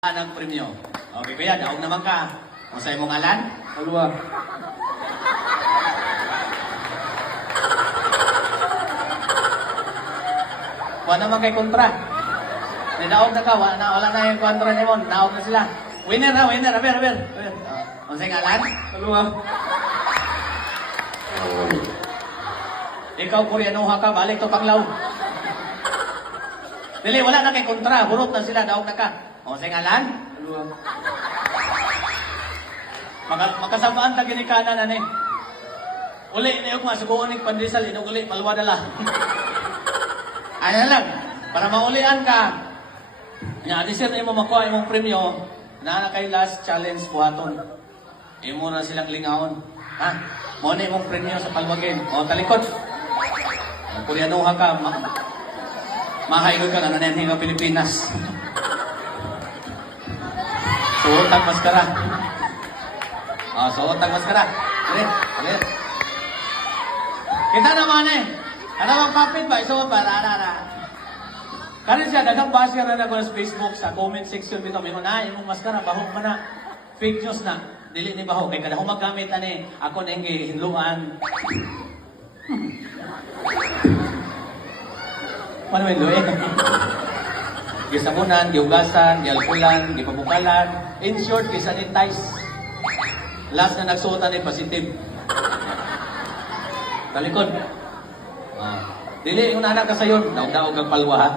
ng premyo. Okay, kuya, daog naman ka. Kung sa'yo mong alan? Alwa. Kuha naman kay kontra. Nidaog na ka, wala na yung kontra niya mo. Naog na sila. Winner ha, winner. Aber. Kung sa'yo alan? Alwa. Ikaw, Koreanuha ka, balik to panglaw. Dili, wala na kay kontra. Hurot na sila, daog na ka. Kung sa'yo alan? Alwa. Makasabaan ta gini kanan ani. Uli na yung masubuan ng pandesal, inuguli, malwa dala. Ano lang, para maulian ka. Nya, adisir na mo makuha imong premyo, na kay last challenge buhaton. Imo na silang lingawon. Ha? Mo na imong premyo sa palwagin. O, talikod. Koreanuha ka, mahayod ka na nanenhi nga Pilipinas. Suot ang maskara. Suot ang maskara. Alit. Kita naman eh. Ano bang kapit ba? Isuot ba? Kanin siya, dagang basya na ako sa Facebook, sa comment section dito. May na, yung maskara, bahog man na. Fake news na. Dili ni bahog. Kaya kada kung maggamit, ani, ako na yung hinluan. Paano may luwi? Gisabunan, giugasan, gialkulan, gipabukalan. In short, gisanitize. Last na nagsuotan ay positive. Talikod. Dili yung anak ka sayon, daog-daog ang palwa ha.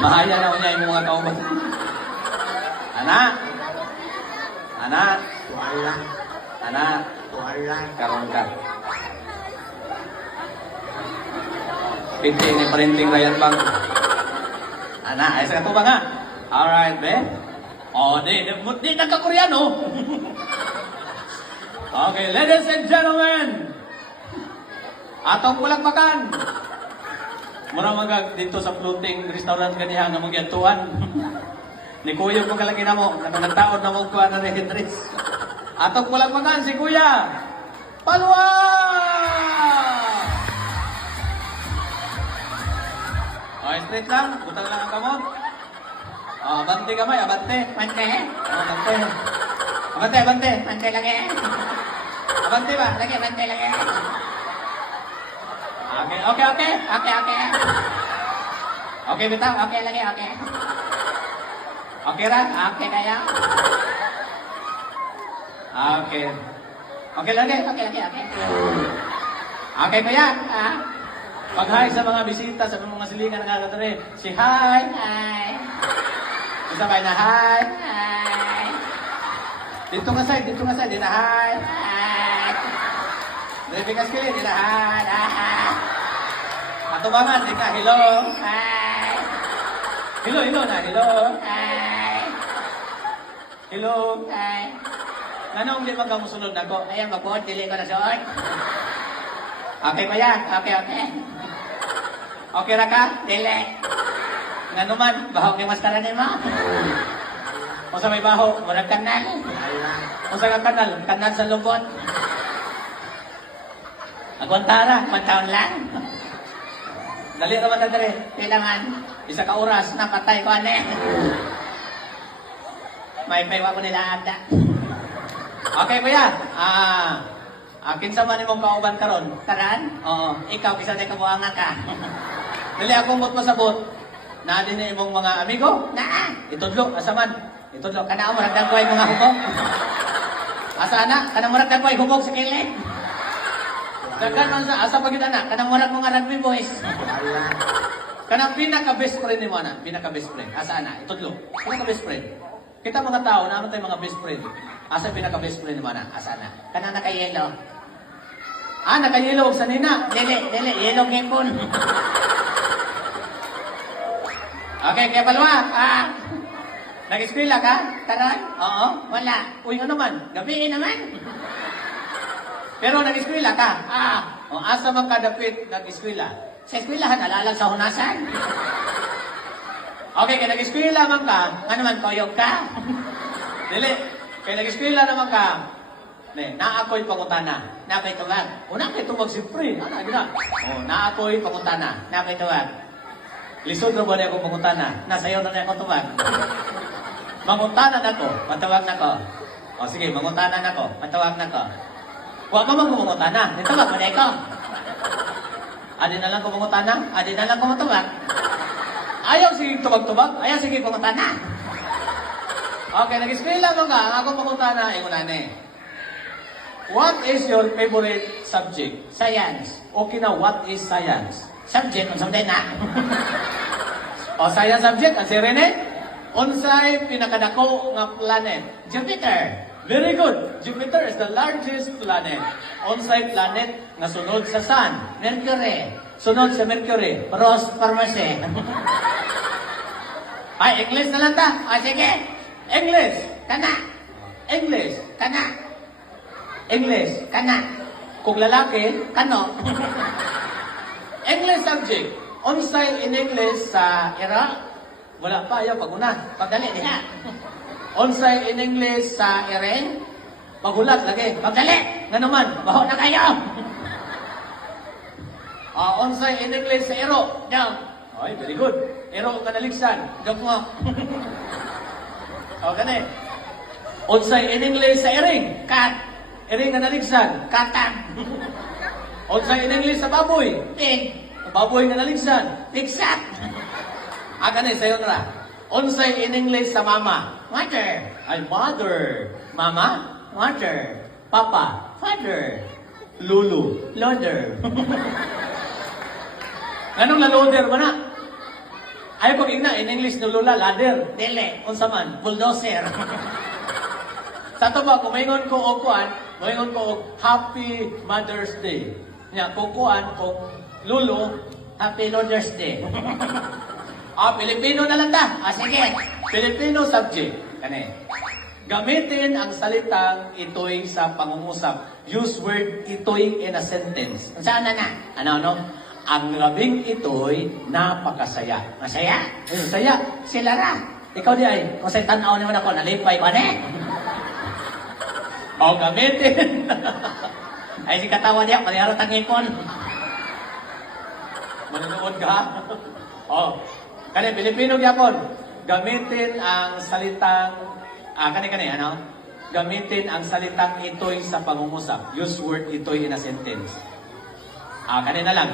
Mahaya na niya yung mga kauban. Anak. Tuwala. Karon ka. Pinti ni parenting Ryan Bang. Ay sa ba nga? Alright, be. Di nagka-Koreano. Okay, ladies and gentlemen. Atong palakpakan. Mura magag dito sa floating restaurant kaniya nga magyantuan. Ni Kuya ko kalaki na mo. Nagtaod na mo kuha na ni Hendrix. Atong palakpakan si Kuya. Palwa! Okay, straight lang. Butang lang ang kamot. Abante kamay, abante. Bante. Abante. Bante lagi. Abante ba? Lagi, bante lagi. Okay. Okay, bitaw. Okay lagi, okay. Okay ra? Okay kaya. Okay. Okay lagi. Okay lagi, okay. Okay ba yan? Ah, Pag-hi sa mga bisita, sa mga silingan na kakatari. Si hi. hi. Isa kayo na hi. Hi. Dito nga side. Di na hi. Hi. Dribigas kayo, di na hi. Hi. Katubangan, di ka hello. Hi. Hello na, hello. Hi. Hello. Hi. Anong di magkamusunod na ko? Ayan, magbuot, dili ko na suot. Okay ba yan? Okay. Okay ra ka? Dili. Nga naman, bahog ni maskara ni mo. Kung sa may baho, murag kanal. Kung sa kanal sa lubot. Agwantara, Magtaon lang. dali naman na dali. Kailangan. Isa ka oras, Napatay ko ano eh. May paywa ko nila ata. Okay kuya, akin sa man imong kauban karon. Taran? Oo. Ikaw, kisa na kabuanga ka. Dali akong bot masabot. Na din na imong mga amigo. Naa. Itudlo, asaman. Itudlo. Kana mo ragdag ko ay mga hubog. Asa na? Kanang murag ko ay hubog sa kilid. Daghan man sa asa pagid anak. Kanang murag mga rugby boys. Kanang pinaka-best friend ni mo na. Pinaka-best friend. Asa na? Itudlo. Pinaka-best friend. Kita mga tao, naman tayo mga best friend. Asa pinaka-best friend ni mo na? Asa na? Kanang naka-yellow. Nakayellow sa nina. Dili, yellow kipon. Okay, kaya palwa. Nag-eskwela ka? Taran? Oo. Wala. Uy, ano man? Gabi naman. Pero nag-eskwela ka? Ah, O, asa man ka dapit nag-eskwela? sa eskwelahan, alalang sa hunasan. Okay, kaya nag-eskwela man ka, Ano man, koyog ka? dili, kaya nag-eskwela naman ka, naakoy pangutana. Nakoy tuwag. O, nakay tumag si Pre. Ano, gina? O, naakoy pangutana. Nakoy tuwag. Lisod na ba niya akong mangutana? Nasayaw na niya akong tubag. Mangutana na ko, matawag na ko. O sige, mangutana na ko, matawag na ko. Huwag ka magmungutana, nitawag mo na ko. Adi na lang ko mangutana, adi na lang ko matawag. Ayaw sige tubag-tubag, ayaw sige mangutana. Okay, nag-eskwela mo ka, ang akong mangutana, ingunan eh. What is your favorite subject? Science. Okay na, what is science? Subject, kung saan na. O, science subject, ang si Rene? Unsay pinakadako nga planet? Jupiter. Very good. Jupiter is the largest planet. Unsay planet nga sunod sa Sun? Mercury. Sunod sa Mercury. Rose Pharmacy. Ay, English na lang ta. O sige. English. Kana. English. Kana. English. Kana. Kung lalaki, Kano. English subject. Unsay in English sa Iraq? Wala pa, ayaw pag-una. Pagdali diha. Unsay in English sa Iren? Paghulat lagi. Pagdali. Nga naman, Baho na kayo. unsay in English sa Ero? Dog. Ay, very good. Ero nga naligsan. Joke mo. O, gani. Unsay in English sa Iring? Kat. Iring nga naligsan. Katang. Unsay in English sa baboy? Pig. Baboy nga naligsan. Pigsat. Gani, sayo na. Unsay in English sa mama? Mother. Ay, mother. Mama? Mother. Papa? Father. Lulu. Loader. Ganong laloder mo na? Ay, pag igna, in English no lula, ladder. Dili. Unsa man? Bulldozer. Sa to ba, kung maingon ko o kuan, maingon ko og Happy Mother's Day. Nya, kung kuan, kung lulu, Happy Loader's Day. Pilipino na lang ta. Sige. Filipino subject. Kani. Gamitin ang salitang itoy sa pangungusap. Use word itoy in a sentence. Saan na na? Ano? Ang gabing ito'y napakasaya. Masaya. Ayun, saya. Sila ra. Ikaw di ay. Kung sa'y tanaw naman ako, nalipay ko na O gamitin. Ay, si katawa niya, paliharot ang ipon. Manunood ka? O. Kani, Pilipino gyapon. Gamitin ang salitang, kani, ano? Gamitin ang salitang ito'y sa pangungusap. Use word ito'y in a sentence. Kani na lang.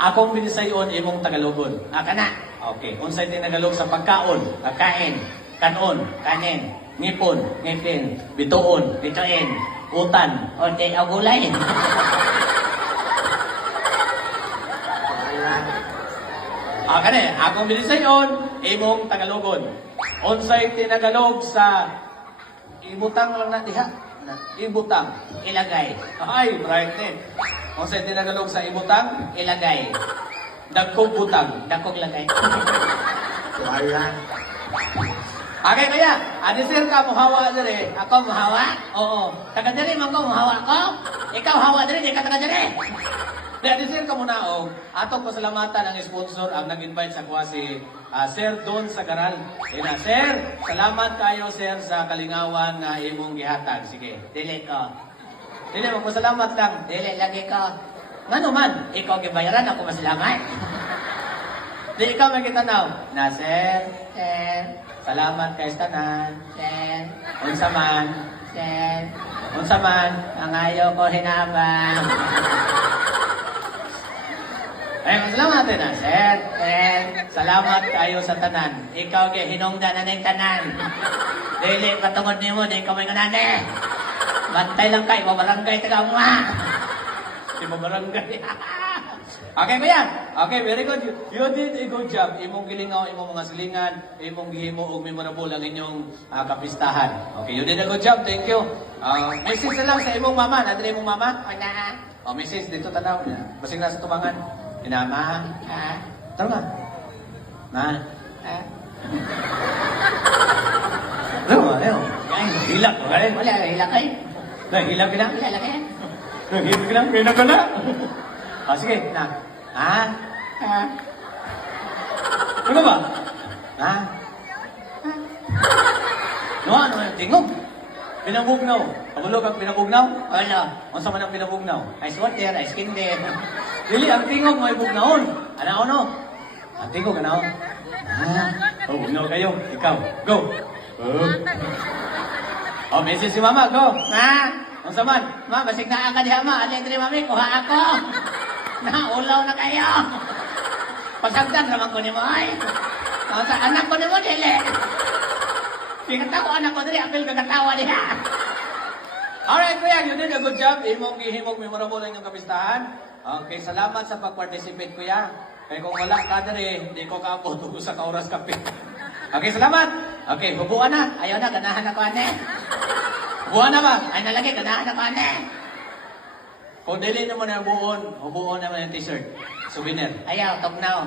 Akong binisayon imong Tagalogon. Kana. Okay. Unsay tinagalog sa pagkaon? Pagkain. Kanon. Kanin. Ngipon. Ngipin. Bituon. Bituin. Utan. O di o gulay. Kani, akong binisayon imong Tagalogon. Unsay tinagalog sa ibutang lang na diha. Ibutang. Ilagay. Ay, right eh. Unsay tinagalog sa ibutang? Ilagay. Dagkog butang. Dakog lagay. Wala. Okay, kaya, sir ka, muhawa dire. Ako muhawa? Oo. Taga diri man ko muhawa ko. Ikaw hawa diri, di ka taga diri. Di, sir ka muna, atong pasalamatan ang sponsor ang nag-invite sa kuha si Sir Don Sagaral. Sir, salamat kayo, sir, sa kalingawan na imong gihatag. Sige. Dili ko. Dili, magpasalamat lang. Dili lagi ko. Ngano man? Ikaw gibayaran ako masalamat. Di ikaw may kitanaw. Na, sir, Sir. salamat kay tanan. Sir. Unsa man. Sir. Unsa man. Ang ayaw ko hinabang. Ay, salamat din na, sir. Sir. Salamat kayo sa tanan. Ikaw gi hinungdan na ng tanan. Dili patungod nimo di ka may ganane. Bantay lang kay barangay taga mo ha. Di mo barangay. Okay ba yan? Okay, very good. You did a good job. Imong gilingaw, imong mga silingan, imong gihimo og memorable ang inyong kapistahan. Okay, you did a good job. Thank you. Message na lang sa imong mama. Nadali imong mama? Una. Message dito tanaw. Basing na sa tumangan. Inama. Ha? Tara nga. Ma. Ha? Ano? Ay, hilak. Magaling. Wala hilakay. Hilak ka na? Wala laki. Hilak ka na? Hilak ka na? Sige. Na. Ha? Ha? Ano ba? Ha? Ano yung tingog? Pinabugnaw. Pagulog ang pinabugnaw? Wala. Ano sa man ang pinabugnaw? Ice water, ice kinder. Dili, ang tingog mo ay bugnawon. Ano? Ate ko, ganaw. Oh, no kayo. Ikaw, go. Oh, message si mama, go. Ma, Ang saman. ma, basig na ka diha ma. Alin diri mami, kuha ako. Naulaw na kayo. Pasagdan naman ko ni mo ay. Sa anak ko ni mo, dili. Pingata ko anak ko diri, apil kagatawa diha. Alright, kuya, you did a good job. Himog memorable ang inyong kapistahan. Okay, salamat sa pag-participate, kuya. Kaya kung wala ka diri, hindi ko kaabot sa kauras kape. Okay, salamat. Okay, hubuan na. Ayaw na, ganahan ako ane. Hubuan na ba? Ay nalagi, ganahan ako ane. Kung dili naman ang hubuon naman yung t-shirt. Souvenir. Ayaw, tugnaw.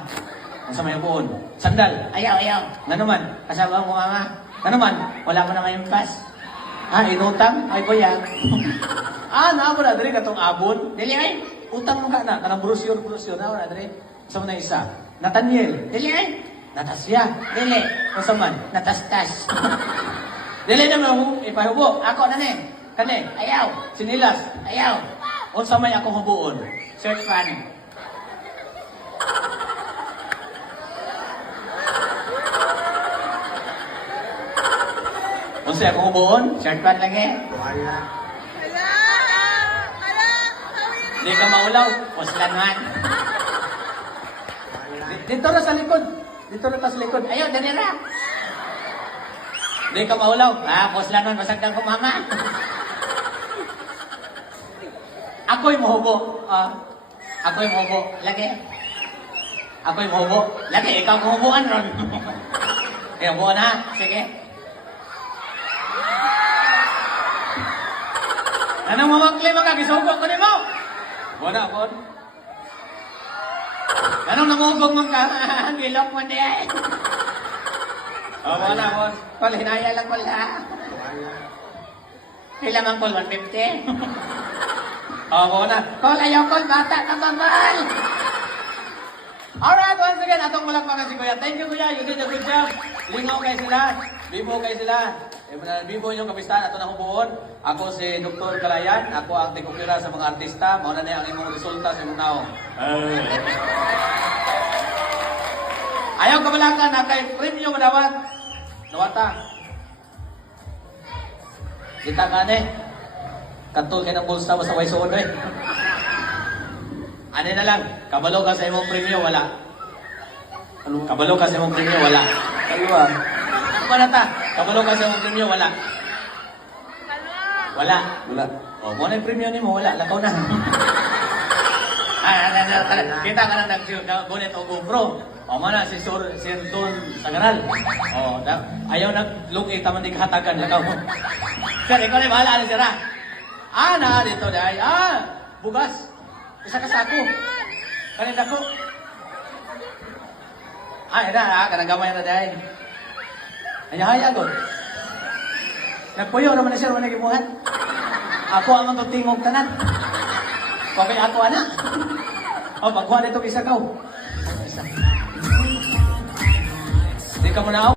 Kung sa may hubuon. Sandal. Ayaw, ayaw. Nga naman. Kasama mo mama. Nga naman. Wala mo na ngayong pass. Inutang? Ay, kuya. Naamo na diri katong abon. Dili ay. Utang mo ka na. Kanang brochure. Naamo na diri. Sa na isa. Nathaniel. Dili ay. Natasya. Dili. Kung sa man. Natastas. Dili naman ako ipahubo. Ako na ni. Kani. Ayaw. Sinilas. Ayaw. Unsa may akong hubuon. Search fan. Unsa akong hubuon. Search fan lagi. Di ka maulaw. Puslan man. Dito na sa likod. Dito na sa likod. Ayaw, danira. Di ka maulaw. Puslan man. Basagdan ko mama. Ako'y mahubo. Ako'y mahubo. Lagi. Ako'y mahubo. Lagi, ikaw kumubuan ron. Kaya buwan na. Sige. Anong mamakli mga gisugo ko ni mo? Buwan na, buwan. Anong namugog mong ka? Gilok mo di ay. Buwan na, buwan. Palhinaya lang pala. Pila man call 150. Buwan na. Call ayaw call, bata ka babal. Alright, once again, atong malakpakan si Kuya. Thank you, Kuya. You did a good job. Lingaw kayo sila. Bibo kayo sila. Bibo yung kapistahan. Ato na hubuon. Ako si Dr. Kalayan. Ako ang tikukira sa mga artista. Mauna na ang imong resulta sa imong naong. Ayaw kabalakan na kay premyo madawat. Nawata. Kita ka ne. Katul kayo ng bulsa sa way suod eh. Ano na lang, kabalo ka sa imong premyo, wala. Kabalo ka sa imong premyo, wala. Kalwa. Ano na ta? Kabalo ka sa imong premyo, wala. Wala. Wala. O, kung ano yung premyo ni mo, wala. Lakaw na. Kita ka na nag-gunit o GoPro. O, mana si Sir Don Sagaral. O, ayaw nag-look man di kahatagan. Lakaw mo. Sir, ikaw na bahala na sira. Na, dito dahil. Bugas. Isa ka sako. Kanina ko. Kanang gamay na dahil. Haya-haya ko. Nagpuyo naman na siya naman nagibuhat. Ako ang tingog tanan. Okay, ako anak. Pagkuha nito isa ka. Di ka mo na